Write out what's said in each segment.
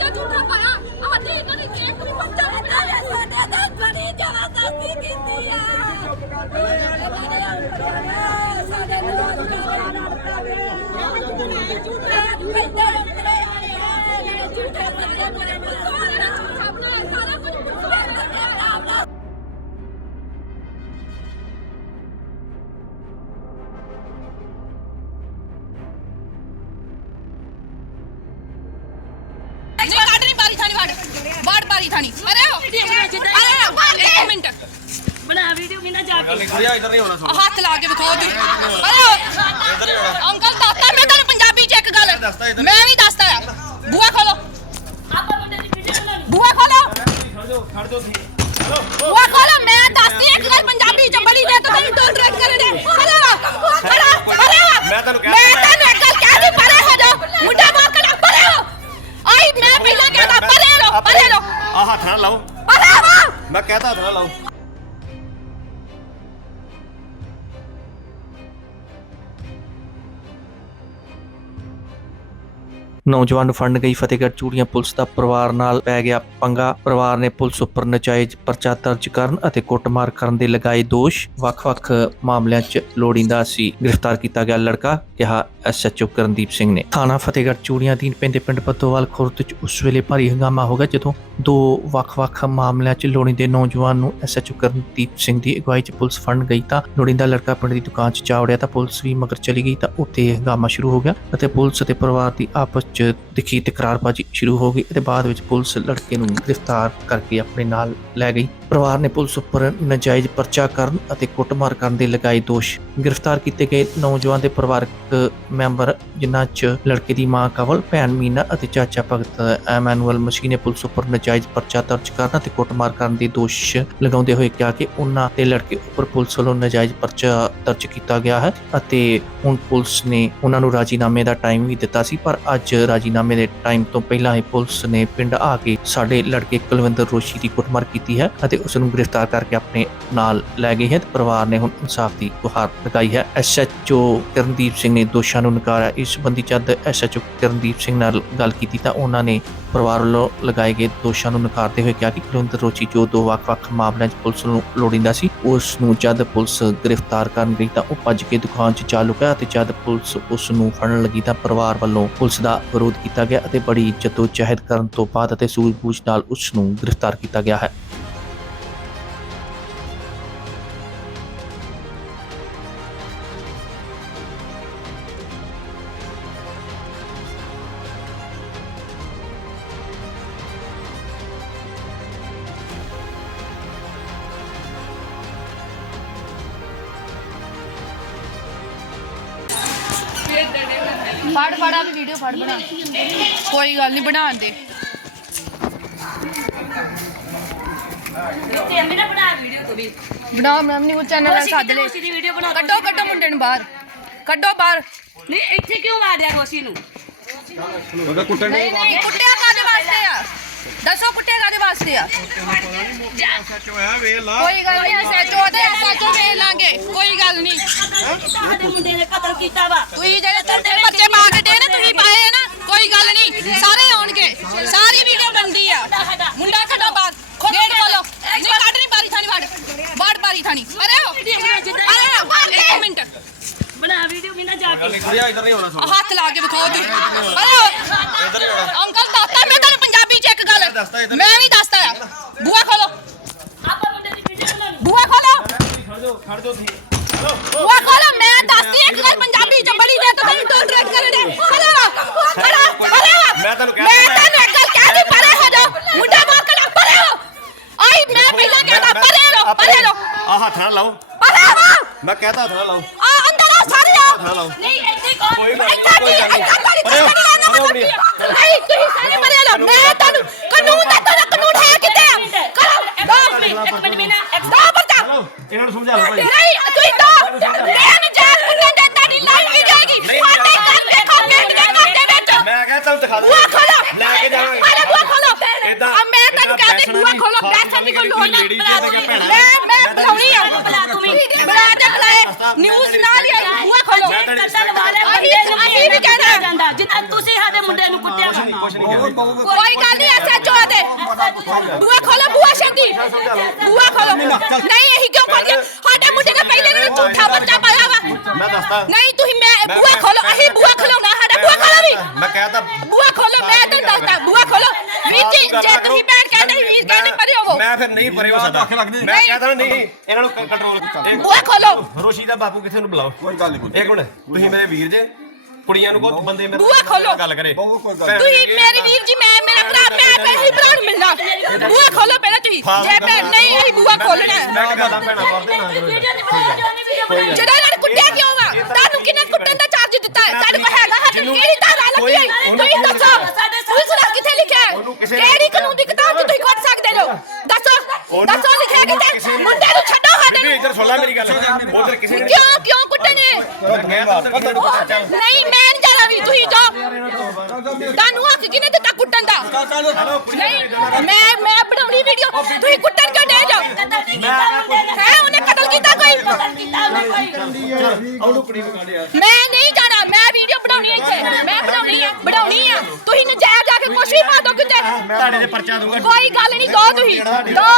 ਛੱਬੀ ਦਾ ਬੱਚਾ ਝੂਠਾ ਪਾਇਆ ਆਦੇ ਇਹਨਾਂ ਨੇ ਇੱਕ ਵੀ ਬੱਚਾ ਨਹੀਂ ਪਾਇਆ ਸਾਡੇ ਤੋਂ ਬੜੀ ਜ਼ਬਰਦਸਤੀ ਕੀਤੀ ਆ ਸਾਡੇ ਨਾਲ ਝੂਠੇ ਬੱਚੇ ਝੂਠੇ ਬੱਚੇ ਮੇਰੇ ਪੁੱਤਾਂ ਨੇ ਝੂਠਾ ਪਾਰੀ ਥਾਣੀ। ਅਰੇ ਹੋ ਅਰੇ ਹੋ, ਇੱਕ ਮਿੰਟ। ਬਣਾ ਵੀਡੀਓ ਵੀ ਨਾ ਜਾ ਕੇ। ਕੁੜੀਆ ਇਧਰ ਨਹੀਂ ਹੋਣਾ ਆਹ ਹੱਥ ਲਾ ਕੇ ਵਿਖਾਓ ਤੂੰ। ਅਰੇ ਹੋ। ਅੰਕਲ ਦੱਸਦਾ ਮੈਂ ਤੈਨੂੰ ਪੰਜਾਬੀ ਚ ਇੱਕ ਗੱਲ। ਇੱਧਰ। ਮੈਂ ਵੀ ਦੱਸਦਾ ਆ ਬੂਆ ਖੋਲੋ। ਆਪਾਂ ਮੁੰਡੇ ਦੀ ਵੀਡੀਓ ਬਣਾਉਣੀ। ਬੂਆ ਖੋਲੋ। ਖੜ ਜਾਓ ਖੜ ਜਾਓ ਸੀ ਕਹਤਾ ਹੱਥ ਨਾਲ ਲਾਓ ਨੌਜਵਾਨ ਨੂੰ ਫੜਨ ਗਈ ਫਤਿਹਗੜ੍ਹ ਚੂੜੀਆਂ ਪੁਲਿਸ ਦਾ ਪਰਿਵਾਰ ਨਾਲ ਪੈ ਗਿਆ ਪੰਗਾ। ਪਰਿਵਾਰ ਨੇ ਪੁਲਿਸ ਉੱਪਰ ਨਜਾਇਜ਼ ਪਰਚਾ ਦਰਜ ਕਰਨ ਅਤੇ ਕੁੱਟਮਾਰ ਕਰਨ ਦੇ ਲਗਾਏ ਦੋਸ਼। ਵੱਖ-ਵੱਖ ਮਾਮਲਿਆਂ 'ਚ ਲੋੜੀਂਦਾ ਸੀ। ਗ੍ਰਿਫਤਾਰ ਕੀਤਾ ਗਿਆ ਲੜਕਾ, ਕਿਹਾ ਐਸਐਚਓ ਕਰਨਦੀਪ ਸਿੰਘ ਨੇ। ਥਾਣਾ ਫਤਿਹਗੜ੍ਹ ਚੂੜੀਆਂ ਅਧੀਨ ਪੈਂਦੇ ਪਿੰਡ ਪੱਤੋਵਾਲ ਖੁਰਦ 'ਚ ਉਸ ਵੇਲੇ ਭਾਰੀ ਹੰਗਾਮਾ ਹੋ ਗਿਆ, ਜਦੋਂ ਦੋ ਵੱਖ-ਵੱਖ ਮਾਮਲਿਆਂ 'ਚ ਲੋੜੀਂਦੇ ਨੌਜਵਾਨ ਨੂੰ ਐਸਐਚਓ ਕਰਨਦੀਪ ਸਿੰਘ ਦੀ ਅਗਵਾਈ 'ਚ ਪੁਲਿਸ ਫੰਡ ਗਈ ਤਾਂ ਲੋੜੀਂਦਾ ਲੜਕਾ ਪਿੰਡ ਦੀ ਦੁਕਾਨ 'ਚ ਜਾ ਵੜਿਆ ਤਾਂ ਪੁਲਿਸ ਵੀ ਮਗਰ ਚਲੀ ਗਈ ਤਾਂ ਉੱਥੇ ਹੰਗਾਮਾ ਸ਼ੁਰੂ ਹੋ ਗਿਆ ਅਤੇ ਪੁਲਿਸ ਅਤੇ ਪਰਿਵਾਰ ਦੀ ਆਪਸ 'ਚ ਦਿਖੀ ਤਕਰਾਰਬਾਜ਼ੀ ਸ਼ੁਰੂ ਹੋ ਗਈ ਅਤੇ ਬਾਅਦ ਵਿੱਚ ਪੁਲਿਸ ਲੜਕੇ ਨੂੰ ਗ੍ਰਿਫਤਾਰ ਕਰਕੇ ਆਪਣੇ ਨਾਲ ਲੈ ਗਈ। ਪਰਿਵਾਰ ਨੇ ਪੁਲਿਸ ਉੱਪਰ ਨਜਾਇਜ਼ ਪਰਚਾ ਕਰਨ ਅਤੇ ਕੁੱਟਮਾਰ ਕਰਨ ਦੇ ਲਗਾਏ ਦੋਸ਼। ਗ੍ਰਿਫਤਾਰ ਕੀਤੇ ਗਏ ਨੌਜਵਾਨ ਦੇ ਪਰਿਵਾਰਕ ਮੈਂਬਰ, ਜਿਨ੍ਹਾਂ 'ਚ ਲੜਕੇ ਦੀ ਮਾਂ ਕਵਲ, ਭੈਣ ਮੀਨਾ ਅਤੇ ਚਾਚਾ ਭਗਤ ਐਮੈਨੂਅਲ ਮਸੀਹ ਨੇ ਪੁਲਿਸ ਉੱਪਰ ਨਜਾਇਜ਼ ਪਰਚਾ ਦਰਜ ਕਰਨ ਅਤੇ ਕੁੱਟਮਾਰ ਕਰਨ ਦੇ ਦੋਸ਼ ਲਗਾਉਂਦੇ ਹੋਏ ਕਿਹਾ ਕਿ ਉਹਨਾਂ ਤੇ ਲੜਕੇ ਉੱਪਰ ਪੁਲਿਸ ਵੱਲੋਂ ਨਜਾਇਜ਼ ਪਰਚਾ ਦਰਜ ਕੀਤਾ ਗਿਆ ਹੈ ਅਤੇ ਹੁਣ ਪੁਲਿਸ ਨੇ ਉਹਨਾਂ ਨੂੰ ਰਾਜੀਨਾਮੇ ਦਾ ਟਾਈਮ ਵੀ ਦਿੱਤਾ ਸੀ, ਪਰ ਅੱਜ ਰਾਜੀਨਾਮੇ ਦੇ ਟਾਈਮ ਤੋਂ ਪਹਿਲਾਂ ਹੀ ਪੁਲਿਸ ਨੇ ਪਿੰਡ ਆ ਕੇ ਸਾਡੇ ਲੜਕੇ ਕੁਲਵਿੰਦਰ ਰੋਸ਼ੀ ਦੀ ਕੁੱਟਮਾਰ ਕੀਤੀ ਹੈ ਅਤੇ ਉਸ ਨੂੰ ਗ੍ਰਿਫਤਾਰ ਕਰਕੇ ਆਪਣੇ ਨਾਲ ਲੈ ਗਏ ਹੈ ਤੇ ਪਰਿਵਾਰ ਨੇ ਹੁਣ ਇਨਸਾਫ ਦੀ ਗੁਹਾਰ ਲਗਾਈ ਹੈ। ਐਸਐਚਓ ਕਰਨਦੀਪ ਸਿੰਘ ਨੇ ਦੋਸ਼ਾਂ ਨੂੰ ਨਕਾਰਿਆ। ਇਸ ਸੰਬੰਧੀ ਜਦ ਐਸਐਚਓ ਕਰਨਦੀਪ ਸਿੰਘ ਨਾਲ ਗੱਲ ਕੀਤੀ ਤਾਂ ਉਹਨਾਂ ਨੇ ਪਰਿਵਾਰ ਵੱਲੋਂ ਲਗਾਏ ਗਏ ਦੋਸ਼ਾਂ ਨੂੰ ਨਕਾਰਦੇ ਹੋਏ ਕਿਹਾ ਕਿ ਕੁਲਵਿੰਦਰ ਰੋਚੀ ਜੋ ਦੋ ਵੱਖ-ਵੱਖ ਮਾਮਲਿਆਂ 'ਚ ਪੁਲਿਸ ਨੂੰ ਲੋੜੀਂਦਾ ਸੀ ਉਸ ਨੂੰ ਜਦ ਪੁਲਿਸ ਗ੍ਰਿਫਤਾਰ ਕਰਨ ਗਈ ਤਾਂ ਉਹ ਭੱਜ ਕੇ ਦੁਕਾਨ 'ਚ ਜਾ ਲੁਕਿਆ ਅਤੇ ਜਦ ਪੁਲਿਸ ਉਸ ਨੂੰ ਫੜਨ ਲੱਗੀ ਤਾਂ ਪਰਿਵਾਰ ਵੱਲੋਂ ਪੁਲਿਸ ਦਾ ਵਿਰੋਧ ਕੀਤਾ ਗਿਆ ਅਤੇ ਬੜੀ ਜਹਿਦ ਕਰਨ ਤੋਂ ਬਾਅਦ ਅਤੇ ਸੂਝ-ਬੂਝ ਨਾਲ ਉਸ ਨੂੰ ਗ੍ਰਿਫਤਾਰ ਕੀਤਾ ਗਿਆ ਹੈ। ਫੜ ਫੜ ਆ ਵੀਡੀਓ ਫੜ ਬਣਾ। ਕੋਈ ਗੱਲ ਨਹੀਂ ਬਣਾ ਦੇ। ਤੇ ਬਣਾ ਵੀਡੀਓ ਤੂੰ ਵੀ। ਬਣਾ ਮੈਂ ਨਹੀਂ ਉਹ ਚੈਨਲ ਨਾਲ ਸੱਦ ਲੈ। ਦੀ ਵੀਡੀਓ ਬਣਾ ਕੱਢੋ ਕੱਢੋ ਮੁੰਡੇ ਨੂੰ ਬਾਹਰ। ਕੱਢੋ ਬਾਹਰ। ਨਹੀਂ ਇੱਥੇ ਕਿਉਂ ਮਾਰਿਆ ਰੋਸ਼ੀ ਨੂੰ? ਉਹਦਾ ਕੁੱਟਣ ਨਹੀਂ ਨਹੀਂ ਕੁੱਟਿਆ ਕਾਦੇ ਵਾਸਤੇ ਆ? ਦੱਸੋ ਕੁੱਟਿਆ ਕਾਦੇ ਵਾਸਤੇ ਆ? ਸੱਚ ਹੋਇਆ ਵੇਖ ਲਾ ਕੋਈ ਗੱਲ ਨਹੀਂ ਸੱਚੋ ਦੇ ਸੱਚੋ ਵੇਖ ਲਾਂਗੇ। ਕੋਈ ਗੱਲ ਨਹੀਂ ਸਾਡੇ ਮੁੰਡੇ ਨੇ ਕਤਲ ਕੀਤਾ ਵਾ। ਤੁਸੀਂ ਜਿਹੜੇ ਤੁਹਾਡੇ ਬੱਚੇ ਪਾ ਕੇ ਦੇ ਨੇ ਤੁਸੀਂ ਪਾਏ ਆ ਨਾ ਕੋਈ ਗੱਲ ਨਹੀਂ ਸਾਰੇ ਆਉਣਗੇ ਸਾਰੀ ਵੀਡੀਓ ਬਣਦੀ ਆ ਮੁੰਡਾ ਖੜਾ ਬਾਤ ਗੇਟ ਖੋਲੋ ਨਹੀਂ ਕੱਢ ਨਹੀਂ ਪਾਰੀ ਥਾਣੀ ਵੜ ਵੜ ਪਾਰੀ ਥਾਣੀ ਅਰੇ ਹੋ ਅਰੇ ਹੋ, ਇੱਕ ਮਿੰਟ ਬਣਾ ਵੀਡੀਓ ਵੀ ਨਾ ਜਾ ਕੇ ਕੁੜੀਆ ਇਧਰ ਨਹੀਂ ਹੋਣਾ ਆਹ ਹੱਥ ਲਾ ਕੇ ਵਿਖਾਓ ਤੂੰ ਅਰੇ ਹੋ ਇਧਰ ਨਹੀਂ ਹੋਣਾ ਅੰਕਲ ਦੱਸਦਾ ਮੈਂ ਤੈਨੂੰ ਪੰਜਾਬੀ ਚ ਇੱਕ ਦੱਸਦਾ ਗੱਲ ਇੱਧਰ। ਮੈਂ ਵੀ ਦੱਸਦਾ ਆ ਬੂਆ ਖੋਲੋ ਆਪਾਂ ਮੁੰਡੇ ਦੀ ਵੀਡੀਓ ਬਣਾਉਣੀ ਬੂਆ ਖੋਲੋ ਖੜ ਜਾਓ ਖੜ ਜਾਓ ਸੀ ਬੂਆ ਖੋਲੋ ਮੈਂ ਦੱਸਦੀ ਇੱਕ ਗੱਲ ਪੰਜਾਬੀ ਚ ਬੜੀ ਦੇ ਤੂੰ ਤੈਨੂੰ ਦੋ ਡਰੈਕ ਕਰ ਦੇ ਅਰੇ ਹੋ ਅਰੇ ਹੋ ਅਰੇ ਹੋ ਮੈਂ ਤੈਨੂੰ ਕਿਹਾ ਮੈਂ ਤੈਨੂੰ ਇੱਕ ਗੱਲ ਕਹਿ ਦੀ ਪਰੇ ਹੋ ਜਾ ਮੁੰਡਾ ਬਾਹਰ ਕੱਢ ਪਰੇ ਹੋ ਆਈ ਮੈਂ ਪਹਿਲਾਂ ਕਹਿੰਦਾ ਪਰੇ ਰਹੋ ਪਰੇ ਰਹੋ ਆ ਹੱਥ ਨਾਲ ਲਾਓ ਪਰੇ ਹੋ ਮੈਂ ਕਹਤਾ ਹੱਥ ਨਾਲ ਲਾਓ ਆ ਅੰਦਰ ਆ ਸਾਰੇ ਆ ਹੱਥ ਨਾਲ ਲਾਓ ਨਹੀਂ ਇੱਥੇ ਕੌਣ ਕੋਈ ਗੱਲ ਇੱਥੇ ਕੋਈ ਗੱਲ ਨਹੀਂ। ਹੋ ਆਪਣੀ। ਨਹੀਂ ਤੁਸੀਂ ਸਾਰੇ ਪਰੇ ਲੋ ਮੈਂ ਤੁਹਾਨੂੰ ਕਾਨੂੰਨ ਦਾ ਤੁਹਾਡਾ ਕਾਨੂੰਨ ਹੈ ਕਿਤੇ ਕਰੋ। ਦੋ ਇੱਕ ਮਿੰਟ ਵੀ ਨਾ ਇੱਕ ਦੋ ਚਲੋ ਇਹਨਾਂ ਨੂੰ ਸਮਝਾ ਲਓ ਭਾਈ। ਨਹੀਂ ਤੁਸੀਂ ਦੋ ਮੈਂ ਜੈਲ ਮੁੰਡੇ ਦੇ ਤੁਹਾਡੀ ਲਾਈਫ ਵੀ ਜਾਏਗੀ ਸਾਡੇ ਘਰ ਦੇ ਕੰਪਲੇਂਟ ਦੇ ਘਰ ਦੇ ਵਿੱਚ ਮੈਂ ਕਿਹਾ ਚੱਲ ਦਿਖਾ ਦੇ ਬੂਆ ਖੋਲੋ ਲੈ ਕੇ ਜਾਵਾਂਗੇ ਅਰੇ ਬੂਆ ਖੋਲੋ ਏਦਾਂ- ਆ ਮੈਂ ਤੁਹਾਨੂੰ ਏਦਾਂ ਕਹਿੰਦੀ ਬੂਆ ਖੋਲੋ ਬੈਠਣਾ ਬੈਠਣ ਦੀ ਕੋਈ ਲੋੜ ladies ਨਹੀਂ ਦੀਆਂ ਭੈਣਾਂ ਮੈਂ ਮੈਂ ਮੈਂ ਤਾਂ ਜਾਂਦਾ ਤੁਸੀਂ ਸਾਡੇ ਮੁੰਡੇ ਨੂੰ ਕੁੱਟਿਆ ਕੋਈ ਗੱਲ ਨਹੀਂ ਐਸਐਚਓ ਦੇ। ਬੂਆ ਖੋਲੋ ਬੂਆ ਛੇਤੀ ਬੂਆ ਖੋਲੋ। ਨਹੀਂ ਇਹੀ ਕਿਉਂ ਖੋਲ ਸਾਡੇ ਮੁੰਡੇ ਨੇ ਪਹਿਲੇ ਨੇ ਝੂਠਾ ਬੱਚਾ ਪਾਇਆ ਵਾ। ਮੈਂ ਦੱਸਦਾ। ਨਹੀਂ ਤੁਸੀਂ ਮੈਂ ਬੂਆ ਖੋਲੋ ਅਸੀਂ ਬੂਆ ਖੋਲਣਾ ਸਾਡਾ ਬੂਆ ਖੋਲੋ ਵੀ। ਮੈਂ ਕਹਿਤਾ ਬੂਆ ਖੋਲੋ ਮੈਂ ਤੈਨੂੰ ਦੱਸਦਾ ਬੂਆ ਖੋਲੋ। ਵੀਰ ਜੀ ਜੇ ਤੁਸੀਂ ਭੈਣ ਕਹਿੰਦੇ ਵੀਰ ਕਹਿੰਦੇ ਪਰੇ ਹੋਵੋ। ਮੈਂ ਫਿਰ ਨਹੀਂ ਪਰੇ ਹੋ ਸਕਦਾ। ਮੈਂ ਕਹਿਤਾ ਨਹੀਂ ਇਹਨਾਂ ਨੂੰ ਕੰਟਰੋਲ ਬੂਆ ਖੋਲੋ। ਰੋਸ਼ੀ ਦਾ ਬਾਪੂ ਕਿੱਥੇ ਨੂੰ ਬੁਲਾਓ? ਕੋਈ ਗੱਲ ਨਹੀਂ ਇੱਕ ਮਿੰਟ ਤੁਸੀਂ ਮੇਰੇ ਵੀਰ ਜੇ। ਕੁੜੀਆਂ ਨੂੰ ਕਹੋ ਬੰਦੇ ਮੇਰੇ ਬੂਆ ਖੋਲੋ। ਗੱਲ ਕਰੇ। ਤੁਸੀਂ ਮੇਰੇ ਵੀਰ ਜੀ ਮੈਂ ਮੇਰਾ ਭਰਾ ਮੈਂ ਪਹਿਲੀ ਭਰਾ ਨੂੰ ਮਿਲਣਾ। ਬੂਆ ਖੋਲੋ ਪਹਿਲਾਂ ਤੁਸੀਂ। ਜੇ ਭੈਣ ਨਹੀਂ ਅਸੀਂ ਬੂਆ ਖੋਲਣਾ। ਮੈਂ ਕਹਿੰਦਾ ਭੈਣਾ ਕਰਦੇ ਨਾ ਕਰੋ। ਵੀਡੀਓ ਨਹੀਂ ਬਣਾਉਂਦੇ ਉਹਨੇ ਵੀਡੀਓ ਬਣਾਈ ਜਿਹੜਾ ਇਹਨਾਂ ਨੇ ਕੁੱਟਿਆ ਕਿਉਂ ਵਾ ਤੁਹਾਨੂੰ ਕਿੰਨੇ ਕੁੱਟਣ ਦਾ ਚਾਰਜ ਦਿੱਤਾ? ਹੈ ਤੁਹਾਡੇ ਕੋਲ ਹੈਗਾ ਹੈ ਕਿਹੜੀ ਧਾਰਾ ਲੱਗੀ ਹੈ ਤੁਸੀਂ ਦੱਸੋ। ਪੁਲਿਸ ਦਾ ਕਿੱਥੇ ਲਿਖਿਆ ਹੈ। ਕਿਹੜੀ ਕਾਨੂੰਨ ਦੀ ਕਿਤਾਬ 'ਚ ਤੁਸੀਂ ਕੁੱਟ ਸਕਦੇ ਹੋ? ਦੱਸੋ। ਦੱਸੋ ਲਿਖਿਆ ਕਿਤੇ। ਮੁੰਡੇ ਨੂੰ ਵੀ ਇੱਧਰ ਸੁਣ ਲੈ ਮੇਰੀ ਗੱਲ। ਉਧਰ ਕਿਸੇ ਨੇ ਕਿਉਂ ਕਿਉਂ ਕੁੱਟਣੇ? ਨਹੀਂ ਮੈਂ ਨਹੀਂ ਜਾਣਾ ਵੀ ਤੁਸੀਂ ਜਾਓ। ਤੁਹਾਨੂੰ ਹੱਕ ਕਿਹਨੇ ਦਿੱਤਾ ਕੁੱਟਣ ਦਾ? ਨਹੀਂ ਮੈਂ ਮੈਂ ਬਣਾਉਣੀ ਵੀਡੀਓ। ਤੁਸੀਂ ਕੁੱਟਣ ਕਿਉਂ ਦੇ ਜਾਓ ਹੈ ਉਹਨੇ ਕਤਲ ਕੀਤਾ ਕੋਈ? ਮੈਂ ਨਹੀਂ ਜਾਣਾ ਮੈਂ ਵੀਡੀਓ ਬਣਾਉਣੀ ਹੈ ਇੱਥੇ। ਮੈਂ ਬਣਾਉਣੀ ਆ ਬਣਾਉਣੀ ਆ ਤੁਹਾਡੇ ਦੇ ਪਰਚਾ ਦੂੰਗਾ ਕੋਈ ਗੱਲ ਨਹੀਂ ਦੋ ਤੁਸੀਂ। ਦੋ।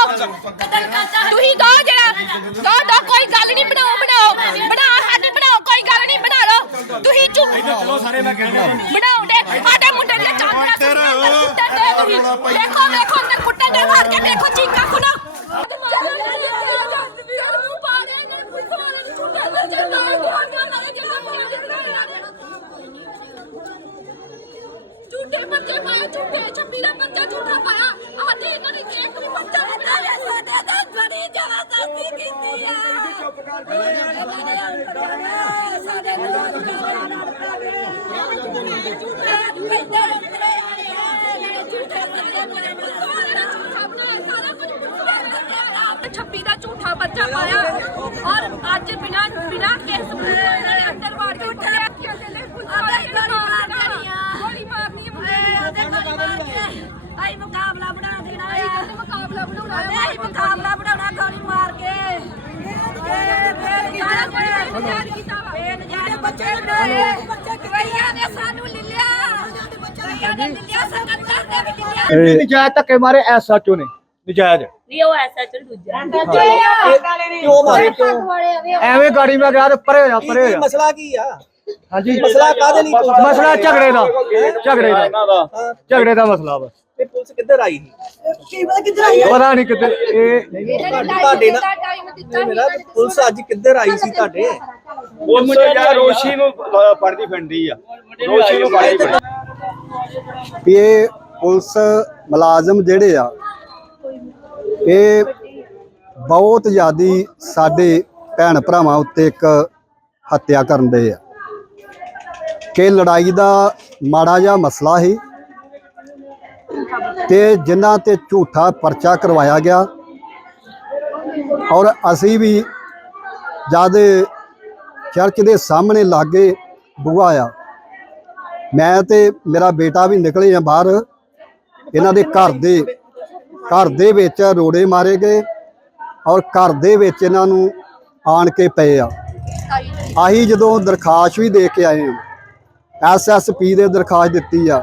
ਤੁਸੀਂ ਦੋ ਜਿਹੜਾ ਦੋ ਦੋ ਕੋਈ ਗੱਲ ਨਹੀਂ ਬਣਾਓ ਬਣਾਓ। ਬਣਾਓ ਸਾਡੇ ਬਣਾਓ ਕੋਈ ਗੱਲ ਨਹੀਂ ਬਣਾ ਲਓ। ਤੁਸੀਂ ਚੁੱਪ। ਚਲੋ ਸਾਰੇ ਮੈਂ ਕਹਿਣਾ। ਬਣਾਓ ਦੇ ਸਾਡੇ ਮੁੰਡੇ ਦੀਆਂ ਚਾਦਰਾਂ ਕੁੱਟਣ ਦੇ ਤੁਸੀਂ। ਦੇਖੋ ਦੇਖੋ ਅੰਦਰ ਕੁੱਟਣ ਦੇ ਮਾਰ ਕੇ ਦੇਖੋ ਚੀਕਾਂ ਸੁਣੋ ਝੂਠੇ ਛੱਬੀ ਦਾ ਬੱਚਾ ਝੂਠਾ ਪਾਇਆ ਆਦੇ ਇਹਨਾਂ ਨੇ ਇੱਕ ਵੀ ਬੱਚਾ ਨਹੀਂ ਪਾਇਆ ਸਾਡੇ ਤਾਂ ਬੜੀ ਜ਼ਬਰਦਸਤੀ ਕੀਤੀ ਆ ਚੁੱਪ ਕਰ ਸਾਡੇ ਛੱਬੀ ਦਾ ਝੂਠਾ ਬੱਚਾ ਪਾਇਆ ਔਰ ਅੱਜ ਬਿਨਾ ਬਿਨਾ ਕੇਸ ਇਹਨਾਂ ਨੇ ਅੰਦਰ ਵਾੜ ਕੇ ਉੱਠਿਆ ਆਦੇ ਗੋਲੀ ਮਾਰ ਦੇਣੀਆਂ ਗੋਲੀ ਮਾਰਨੀ ਹੈ ਆਦੇ ਗੋਲੀ ਮਾਰ ਕੇ ਆਈ ਮੁਕਾਬਲਾ ਬਣਾ ਦੇਣਾ ਹੈ ਮੁਕਾਬਲਾ ਬਣਾਉਣਾ ਹੈ ਆਈ ਮੁਕਾਬਲਾ ਬਣਾਉਣਾ ਗੋਲੀ ਮਾਰ ਕੇ। ਇਹ ਨਜਾਇਜ਼ ਧੱਕੇ ਮਾਰੇ ਐਸਐਚਓ ਨੇ। ਨਜਾਇਜ਼। ਨਹੀਂ ਉਹ ਐਸਾ ਚੱਲ ਦੂਜਾ। ਕਿਉਂ ਮਾਰੇ? ਕਿਉਂ ਐਵੇਂ ਗਾੜੀ ਮੈਂ ਗਿਆ ਤੇ ਪਰੇ ਹੋ ਜਾ ਪਰੇ ਹੋ ਜਾ। ਮਸਲਾ ਕੀ ਆ? ਹਾਂਜੀ। ਮਸਲਾ ਕਾਹਦੇ ਲਈ ਮਸਲਾ ਝਗੜੇ ਦਾ। ਝਗੜੇ ਦਾ। ਝਗੜੇ ਦਾ ਮਸਲਾ ਵਾ। ਤੇ ਪੁਲਿਸ ਕਿੱਧਰ ਆਈ ਕੀ ਪਤਾ ਕਿੱਧਰ ਆਈ ਪਤਾ ਨਹੀਂ ਕਿਤੇ ਇਹ ਤੁਹਾਡੇ ਨਾਲ ਮੇਰਾ ਪੁਲਿਸ ਅੱਜ ਕਿੱਧਰ ਆਈ ਸੀ ਤੁਹਾਡੇ? ਪੁਲਿਸ ਯਾਰ ਰੋਸ਼ੀ ਨੂੰ ਪੜਦੀ ਫਿਰਦੀ ਆ। ਰੋਸ਼ੀ ਨੂੰ ਵੀ ਇਹ ਪੁਲਿਸ ਮੁਲਾਜ਼ਮ ਜਿਹੜੇ ਆ ਇਹ ਬਹੁਤ ਜ਼ਿਆਦੀ ਸਾਡੇ ਭੈਣ ਭਰਾਵਾਂ ਉੱਤੇ ਇੱਕ ਹੱਤਿਆ ਕਰਨ ਦੇ ਆ। ਕਿ ਲੜਾਈ ਦਾ ਮਾੜਾ ਜਿਹਾ ਮਸਲਾ ਸੀ ਤੇ ਜਿਨ੍ਹਾਂ ਤੇ ਝੂਠਾ ਪਰਚਾ ਕਰਵਾਇਆ ਗਿਆ। ਔਰ ਅਸੀਂ ਵੀ ਜਦ ਚਰਚ ਦੇ ਸਾਹਮਣੇ ਲਾਗੇ ਬੁਆ ਆ ਮੈਂ ਤੇ ਮੇਰਾ ਬੇਟਾ ਵੀ ਨਿਕਲੇ ਆ ਬਾਹਰ। ਇਹਨਾਂ ਦੇ ਘਰ ਦੇ ਘਰ ਦੇ ਵਿੱਚ ਰੋੜੇ ਮਾਰੇ ਗਏ ਔਰ ਘਰ ਦੇ ਵਿੱਚ ਇਹਨਾਂ ਨੂੰ ਆਣ ਕੇ ਪਏ ਆ। ਆਹੀ ਜਦੋਂ ਦਰਖਾਸਤ ਵੀ ਦੇ ਕੇ ਆਏ ਆ ਐਸਐਸਪੀ ਦੇ ਦਰਖਾਸਤ ਦਿੱਤੀ ਆ।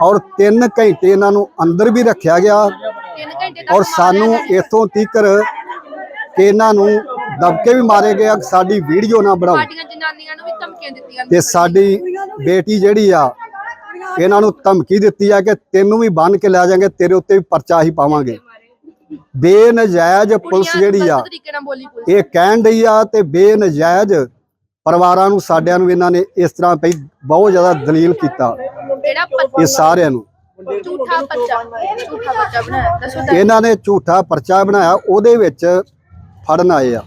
ਔਰ 3 ਘੰਟੇ ਇਹਨਾਂ ਨੂੰ ਅੰਦਰ ਵੀ ਰੱਖਿਆ ਗਿਆ। 3 ਘੰਟੇ ਔਰ ਸਾਨੂੰ ਇਥੋਂ ਤੀਕਰ ਕਿ ਇਹਨਾਂ ਨੂੰ ਦਬਕੇ ਵੀ ਮਾਰੇ ਗਏ ਕਿ ਸਾਡੀ ਵੀਡੀਓ ਨਾ ਬਣਾਓ। ਤੇ ਸਾਡੀ ਬੇਟੀ ਜਿਹੜੀ ਆ ਇਹਨਾਂ ਨੂੰ ਧਮਕੀ ਦਿੱਤੀ ਆ ਕਿ ਤੈਨੂੰ ਵੀ ਬੰਨ ਕੇ ਲੈ ਜਾਾਂਗੇ ਤੇਰੇ ਉੱਤੇ ਵੀ ਪਰਚਾ ਹੀ ਪਾਵਾਂਗੇ। ਬੇਨਜਾਇਜ਼ ਪੁਲਿਸ ਜਿਹੜੀ ਆ ਇਹ ਕਹਿਣ ਡਈ ਆ ਤੇ ਬੇਨਜਾਇਜ਼ ਪਰਿਵਾਰਾਂ ਨੂੰ ਸਾਡਿਆਂ ਨੂੰ ਇਹਨਾਂ ਨੇ ਇਸ ਤਰ੍ਹਾਂ ਪਈ ਬਹੁਤ ਜ਼ਿਆਦਾ ਦਲੀਲ ਕੀਤਾ ਜਿਹੜਾ ਇਹ ਸਾਰਿਆਂ ਨੂੰ। ਝੂਠਾ ਬੱਚਾ ਝੂਠਾ ਬੱਚਾ ਬਣਾਇਆ ਦੱਸੋ ਤਾਂ। ਇਹਨਾਂ ਨੇ ਝੂਠਾ ਪਰਚਾ ਬਣਾਇਆ ਉਹਦੇ ਵਿੱਚ ਫੜਨ ਆਏ ਆ।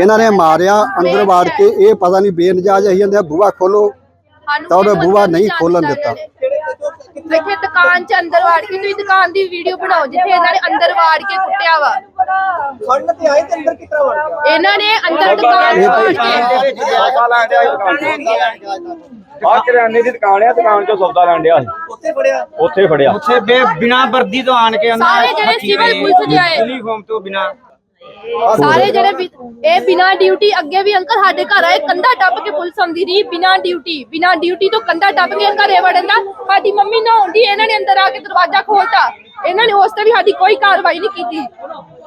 ਇਹਨਾਂ ਨੇ ਮਾਰਿਆ ਅੰਦਰ ਵਾੜ ਕੇ ਇਹ ਪਤਾ ਨਹੀਂ ਬੇਨਜਾਜ ਆਈ ਜਾਂਦੇ ਆ, ਬੂਹਾ ਖੋਲੋ। ਤਾਂ ਉਹਨੇ ਬੂਹਾ ਨਹੀਂ ਖੋਲਣ ਦਿੱਤਾ। ਇੱਥੇ ਦੁਕਾਨ 'ਚ ਅੰਦਰ ਵਾੜ ਕੇ ਤੁਸੀਂ ਦੁਕਾਨ ਦੀ ਵੀਡੀਓ ਬਣਾਓ ਜਿੱਥੇ ਇਹਨਾਂ ਨੇ ਅੰਦਰ ਵਾੜ ਕੇ ਕੁੱਟਿਆ ਵਾ। ਫੜਨ ਤੇ ਆਏ ਤੇ ਅੰਦਰ ਕਿਤਰਾ ਵੜ ਗਿਆ? ਇਹਨਾਂ ਨੇ ਅੰਦਰ ਦੁਕਾਨ 'ਚ ਵਾੜ ਕੇ ਆ ਕਰਿਆਨੇ ਦੀ ਦੁਕਾਨ ਆ ਦੁਕਾਨ ਚੋਂ ਸੌਦਾ ਲੈਣ ਡਿਆ ਸੀ। ਉੱਥੇ ਫੜਿਆ? ਉੱਥੇ ਫੜਿਆ। ਉੱਥੇ ਬਿਨਾ ਵਰਦੀ ਤੋਂ ਆਣ ਕੇ ਸਾਰੇ ਜਿਹੜੇ ਸਿਵਲ ਪੁਲਿਸ ਦੇ ਆਏ। ਯੂਨੀਫਾਰਮ ਤੋਂ ਬਿਨਾ। ਸਾਰੇ ਜਿਹੜੇ ਵੀ- ਇਹ ਬਿਨਾ ਡਿਊਟੀ ਅੱਗੇ ਵੀ ਅੰਕਲ ਸਾਡੇ ਘਰ ਆਏ ਕੰਧਾ ਟੱਪ ਕੇ ਪੁਲਿਸ ਆਉਂਦੀ ਰਹੀ ਬਿਨਾ ਡਿਊਟੀ ਬਿਨਾ ਡਿਊਟੀ ਤੋਂ ਕੰਧਾ ਟੱਪ ਕੇ ਘਰੇ ਵੜਨ ਦਾ ਸਾਡੀ ਮੰਮੀ ਨਾ ਹੁੰਦੀ ਇਹਨਾਂ ਨੇ ਅੰਦਰ ਆ ਕੇ ਦਰਵਾਜ਼ਾ ਖੋਲਤਾ। ਇਹਨਾਂ ਨੇ ਉਸ ਤੇ ਵੀ ਸਾਡੀ ਕੋਈ ਕਾਰਵਾਈ ਨਹੀਂ ਕੀਤੀ।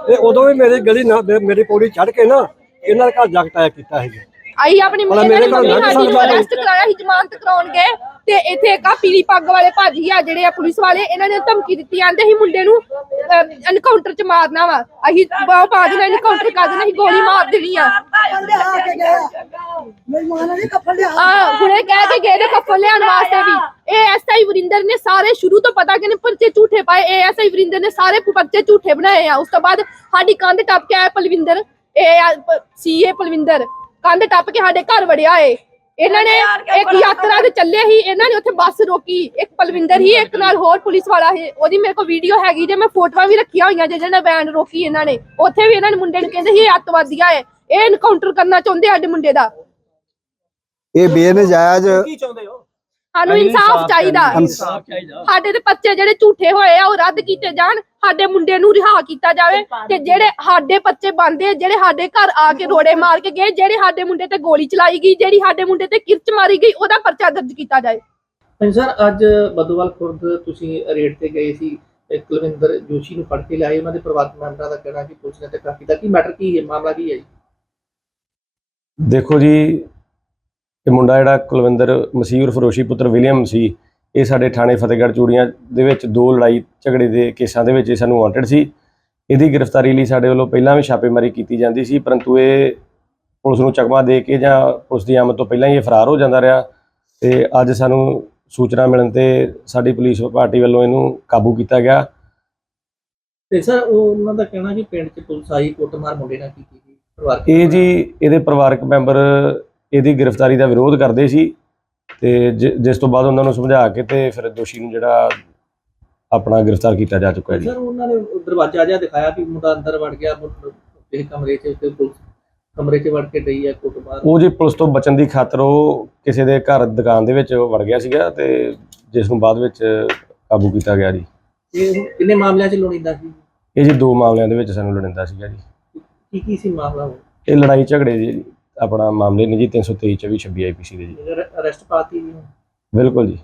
ਤੇ ਉਦੋਂ ਵੀ ਮੇਰੀ ਗਲੀ ਨਾ ਮੇਰੀ ਪੌੜੀ ਚੜ ਕੇ ਨਾ ਇਹਨਾਂ ਦੇ ਘਰ ਜਾ ਕੇ ਟਾਇਆ ਕੀਤਾ ਸੀ ਆਈ ਆਪਣੀ ਮੇਰੇ ਮੰਮੀ ਸਾਡੀ ਨੂੰ। ਅਰੈਸਟ ਕਰਾਇਆ ਸੀ ਜ਼ਮਾਨਤ ਕਰਾਉਣ ਗਏ ਤੇ ਇੱਥੇ ਇੱਕ ਆਹ ਪੀਲੀ ਪੱਗ ਵਾਲੇ ਭਾਜੀ ਆ ਜਿਹੜੇ ਆ ਪੁਲਿਸ ਵਾਲੇ, ਇਹਨਾਂ ਨੇ ਧਮਕੀ ਦਿੱਤੀ, ਆਂਦੇ ਸੀ ਮੁੰਡੇ ਨੂੰ ਐਨਕਾਊਂਟਰ ਚ ਮਾਰਨਾ ਵਾ। ਅਸੀਂ ਬਾਹ ਪਾ ਦੇਣਾ ਐਨਕਾਊਂਟਰ ਕਰ ਦੇਣਾ, ਅਸੀਂ ਗੋਲੀ ਮਾਰ ਦੇਣੀ ਆ। ਆ, ਹੁਣੇ ਕਹਿ ਕੇ ਗਏ ਨੇ ਕੱਫਲ ਲਿਆਉਣ ਵਾਸਤੇ ਵੀ। ਇਹ ਵਰਿੰਦਰ ਨੇ ਸਾਰੇ ਸ਼ੁਰੂ ਤੋਂ ਪਤਾ ਕਿ ਨੇ ਪਰਚੇ ਝੂਠੇ ਪਾਏ, ਇਹ ਵਰਿੰਦਰ ਨੇ ਸਾਰੇ ਪਰਚੇ ਝੂਠੇ ਬਣਾਏ ਆ। ਉਸ ਤੋਂ ਬਾਅਦ ਸਾਡੀ ਕੰਧ ਟੱਪ ਕੇ ਆਇਆ ਪਲਵਿੰਦਰ, ਇਹ ਸੀਏ ਪਲਵਿੰਦਰ। ਕੰਧ ਟੱਪ ਕੇ ਸਾਡੇ ਘਰ ਵੜਿਆ ਏ। ਇਹਨਾਂ ਨੇ ਇੱਕ ਯਾਤਰਾ ਤੇ ਚੱਲੇ ਸੀ ਇਹਨਾਂ ਨੇ ਉੱਥੇ ਬੱਸ ਰੋਕੀ ਇੱਕ ਪਲਵਿੰਦਰ ਹੀ ਇੱਕ ਨਾਲ ਹੋਰ ਪੁਲਿਸ ਵਾਲਾ ਸੀ ਉਹਦੀ ਮੇਰੇ ਕੋਲ ਵੀਡੀਓ ਹੈਗੀ ਜੇ ਮੈਂ ਫੋਟੋਆਂ ਵੀ ਰੱਖੀਆਂ ਹੋਈਆਂ ਜਿਹਨਾਂ ਨੇ ਵੈਨ ਰੋਕੀ ਇਹਨਾਂ ਨੇ। ਉੱਥੇ ਵੀ ਇਹਨਾਂ ਨੇ ਮੁੰਡੇ ਨੂੰ ਕਹਿੰਦੇ ਸੀ ਇਹ ਅੱਤਵਾਦੀਆ ਏ ਇਹ ਐਨਕਾਊਂਟਰ ਕਰਨਾ ਚਾਹੁੰਦੇ ਸਾਡੇ ਮੁੰਡੇ ਦਾ। ਇਹ ਬੇਨਜਾਇਜ਼ ਕੀ ਚਾਹੁੰਦੇ ਹੋ? ਸਾਨੂੰ ਇਨਸਾਫ ਚਾਹੀਦਾ ਇਨਸਾਫ਼ ਸਾਡੇ ਦੇ ਬੱਚੇ ਜਿਹੜੇ ਝੂਠੇ ਹੋਏ ਆ ਉਹ ਰੱਦ ਕੀਤੇ ਜਾਣ ਸਾਡੇ ਮੁੰਡੇ ਨੂੰ ਰਿਹਾ ਕੀਤਾ ਜਾਵੇ ਤੇ ਜਿਹੜੇ ਸਾਡੇ ਬੱਚੇ ਬੰਦੇ ਜਿਹੜੇ ਸਾਡੇ ਘਰ ਆ ਕੇ ਰੋੜੇ ਮਾਰ ਕੇ ਗਏ ਜਿਹੜੇ ਸਾਡੇ ਮੁੰਡੇ ਤੇ ਗੋਲੀ ਚਲਾਈ ਗਈ ਜਿਹੜੀ ਸਾਡੇ ਮੁੰਡੇ ਤੇ ਕਿਰਚ ਮਾਰੀ ਗਈ ਉਹਦਾ ਪਰਚਾ ਦਰਜ ਕੀਤਾ ਜਾਏ। ਸਰ ਅੱਜ ਬਦੋਵਾਲ ਖੁਰਦ ਤੁਸੀਂ ਰੇਡ ਤੇ ਗਏ ਸੀ ਕੁਲਵਿੰਦਰ ਜੋਸ਼ੀ ਨੂੰ ਫੜ ਕੇ ਲਿਆਏ ਉਹਨਾਂ ਦੇ ਪਰਿਵਾਰਕ ਮੈਂਬਰਾਂ ਦਾ ਕਹਿਣਾ ਕਿ ਪੁਲਿਸ ਨੇ ਧੱਕਾ ਕੀਤਾ। ਕੀ ਮੈਟਰ ਕੀ ਹੈ? ਮਾਮਲਾ ਕੀ ਹੈ ਜੀ? ਦੇਖੋ ਜੀ ਇਹ ਮੁੰਡਾ ਜਿਹੜਾ ਕੁਲਵਿੰਦਰ ਮਸੀਹ ਫਰੋਸ਼ੀ ਪੁੱਤਰ ਵਿਲੀਅਮ ਸੀ ਇਹ ਸਾਡੇ ਥਾਣੇ ਫਤਿਹਗੜ੍ਹ ਚੂੜੀਆਂ ਦੇ ਵਿੱਚ ਦੋ ਲੜਾਈ ਝਗੜੇ ਦੇ ਕੇਸਾਂ ਦੇ ਵਿੱਚ ਇਹ ਸਾਨੂੰ ਵਾਂਟਡ ਸੀ। ਇਹਦੀ ਗ੍ਰਿਫਤਾਰੀ ਲਈ ਸਾਡੇ ਵੱਲੋਂ ਪਹਿਲਾਂ ਵੀ ਛਾਪੇਮਾਰੀ ਕੀਤੀ ਜਾਂਦੀ ਸੀ ਪਰੰਤੂ ਇਹ ਪੁਲਿਸ ਨੂੰ ਚਕਮਾ ਦੇ ਕੇ ਜਾਂ ਪੁਲਿਸ ਦੀ ਆਮਦ ਤੋਂ ਪਹਿਲਾਂ ਹੀ ਇਹ ਫਰਾਰ ਹੋ ਜਾਂਦਾ ਰਿਹਾ ਤੇ ਅੱਜ ਸਾਨੂੰ ਸੂਚਨਾ ਮਿਲਣ ਤੇ ਸਾਡੀ ਪੁਲਿਸ ਪਾਰਟੀ ਵੱਲੋਂ ਇਹਨੂੰ ਕਾਬੂ ਕੀਤਾ ਗਿਆ। ਤੇ ਸਰ ਉਹ ਉਹਨਾਂ ਦਾ ਕਹਿਣਾ ਕਿ ਪਿੰਡ 'ਚ ਪੁਲਿਸ ਆਈ ਕੁੱਟਮਾਰ ਮੁੰਡੇ ਨਾਲ ਕੀਤੀ ਗਈ ਪਰਿਵਾਰਕ ਇਹ ਜੀ ਇਹਦੇ ਪਰਿਵਾਰਕ ਮੈਂਬਰ ਇਹਦੀ ਗ੍ਰਿਫਤਾਰੀ ਦਾ ਵਿਰੋਧ ਕਰਦੇ ਸੀ ਤੇ ਜਿਸ ਤੋਂ ਬਾਅਦ ਉਹਨਾਂ ਨੂੰ ਸਮਝਾ ਕੇ ਤੇ ਫਿਰ ਦੋਸ਼ੀ ਨੂੰ ਜਿਹੜਾ ਆਪਣਾ ਗ੍ਰਿਫਤਾਰ ਕੀਤਾ ਜਾ ਚੁੱਕਾ ਹੈ ਜੀ। ਸਰ ਉਹਨਾਂ ਨੇ ਦਰਵਾਜ਼ਾ ਜਿਹਾ ਦਿਖਾਇਆ ਕਿ ਮੁੰਡਾ ਅੰਦਰ ਵੜ ਗਿਆ ਇਹ ਕਮਰੇ 'ਚ ਤੇ ਪੁਲਿਸ ਕਮਰੇ 'ਚ ਵੜ ਕੇ ਡਈ ਹੈ ਕੁੱਟਮਾਰ ਉਹ ਜੀ ਪੁਲਿਸ ਤੋਂ ਬਚਣ ਦੀ ਖਾਤਰ ਉਹ ਕਿਸੇ ਦੇ ਘਰ ਦੁਕਾਨ ਦੇ ਵਿੱਚ ਵੜ ਗਿਆ ਸੀਗਾ ਤੇ ਜਿਸ ਨੂੰ ਬਾਅਦ ਵਿੱਚ ਕਾਬੂ ਕੀਤਾ ਗਿਆ ਜੀ। ਇਹ ਕਿੰਨੇ ਮਾਮਲਿਆਂ 'ਚ ਲੋੜੀਂਦਾ ਸੀ? ਇਹ ਜੀ ਦੋ ਮਾਮਲਿਆਂ ਦੇ ਵਿੱਚ ਸਾਨੂੰ ਲੜਿੰਦਾ ਸੀਗਾ ਜੀ। ਕੀ ਕੀ ਸੀ ਮਾਮਲਾ ਉਹ? ਇਹ ਲੜਾਈ ਝਗੜੇ ਜੀ। ਆਪਣਾ ਮਾਮਲੇ ਨੇ ਜੀ 323 24 26 ਆਈਪੀਸੀ ਦੇ ਜੀ। ਅਰੈਸਟ ਪਾਤੀ ਜੀ ਬਿਲਕੁਲ ਜੀ।